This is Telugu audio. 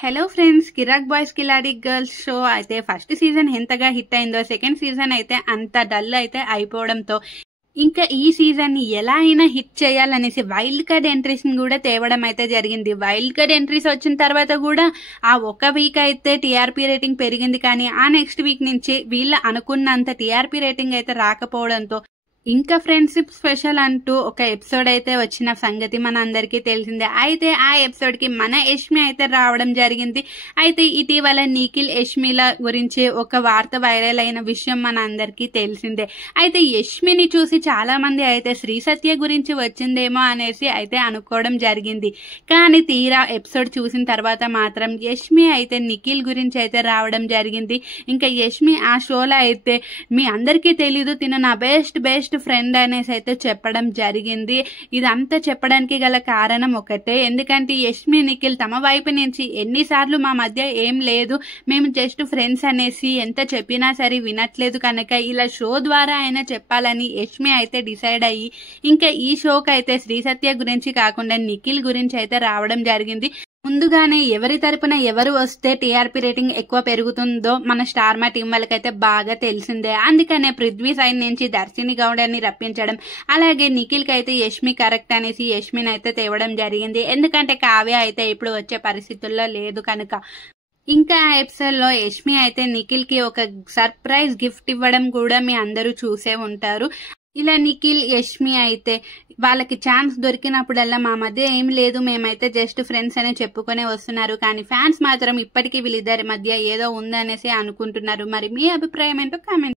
Hello friends, Kiraak boys Khiladi girls show అయితే ఫస్ట్ సీజన్ ఎంతగా హిట్ అయిందో సెకండ్ సీజన్ అయితే అంత డల్ అయితే అయిపోవడంతో ఇంకా ఈ సీజన్ ని ఎలా అయినా హిట్ చేయాలనేసి వైల్డ్ కార్డ్ ఎంట్రీస్ ని కూడా తేవడం అయితే జరిగింది. వైల్డ్ కార్డ్ ఎంట్రీస్ వచ్చిన తర్వాత కూడా ఆ ఒక వీక్ అయితే టీఆర్పీ రేటింగ్ పెరిగింది, కానీ ఆ నెక్స్ట్ వీక్ నుంచి వీళ్ళు అనుకున్నంత టీఆర్పీ రేటింగ్ అయితే రాకపోవడంతో ఇంకా ఫ్రెండ్షిప్ స్పెషల్ అంటూ ఒక ఎపిసోడ్ అయితే వచ్చిన సంగతి మన అందరికీ తెలిసిందే. అయితే ఆ ఎపిసోడ్ కి మన యష్మి అయితే రావడం జరిగింది. అయితే ఇటీవల నిఖిల్ యష్మిల గురించి ఒక వార్త వైరల్ అయిన విషయం మన అందరికీ తెలిసిందే. అయితే యష్మిని చూసి చాలా మంది అయితే శ్రీ సత్య గురించి వచ్చిందేమో అనేసి అయితే అనుకోవడం జరిగింది. కానీ తీరా ఎపిసోడ్ చూసిన తర్వాత మాత్రం యష్మి అయితే నిఖిల్ గురించి అయితే రావడం జరిగింది. ఇంకా యష్మి ఆ షోలో అయితే మీ అందరికీ తెలీదు, తిను నా బెస్ట్ ఫ్రెండ్ అనేసి అయితే చెప్పడం జరిగింది. ఇదంతా చెప్పడానికి గల కారణం ఒకటే, ఎందుకంటే యష్మి నిఖిల్ తమ వైపు నుంచి ఎన్నిసార్లు మా మధ్య ఏం లేదు, మేము జస్ట్ ఫ్రెండ్స్ అనేసి ఎంత చెప్పినా సరే వినట్లేదు, కనుక ఇలా షో ద్వారా అయినా చెప్పాలని యష్మి అయితే డిసైడ్ అయ్యి ఇంకా ఈ షోకి అయితే శ్రీ సత్య గురించి కాకుండా నిఖిల్ గురించి అయితే రావడం జరిగింది. ముందుగానే ఎవరి తరపున ఎవరు వస్తే టీఆర్పీ రేటింగ్ ఎక్కువ పెరుగుతుందో మన స్టార్ మా టీం వాళ్ళకైతే బాగా తెలిసిందే. అందుకనే పృథ్వీ సైడ్ నుంచి దర్శిని గౌడని రప్పించడం, అలాగే నిఖిల్ కి అయితే యష్మి కరెక్ట్ అనేసి యష్మిని అయితే తేవడం జరిగింది. ఎందుకంటే కావ్య అయితే ఇప్పుడు వచ్చే పరిస్థితుల్లో లేదు కనుక. ఇంకా ఆ ఎపిసోడ్ లో యష్మి అయితే నిఖిల్ కి ఒక సర్ప్రైజ్ గిఫ్ట్ ఇవ్వడం కూడా మీ అందరూ చూసే ఉంటారు. ఇలా నిఖిల్ యష్మి అయితే వాళ్ళకి ఛాన్స్ దొరికినప్పుడల్లా మా మధ్య ఏం లేదు, మేమైతే జస్ట్ ఫ్రెండ్స్ అనే చెప్పుకునే వస్తున్నారు, కానీ ఫ్యాన్స్ మాత్రం ఇప్పటికీ వీళ్ళిద్దరి మధ్య ఏదో ఉందనేసి అనుకుంటున్నారు. మరి మీ అభిప్రాయం ఏంటో కామెంట్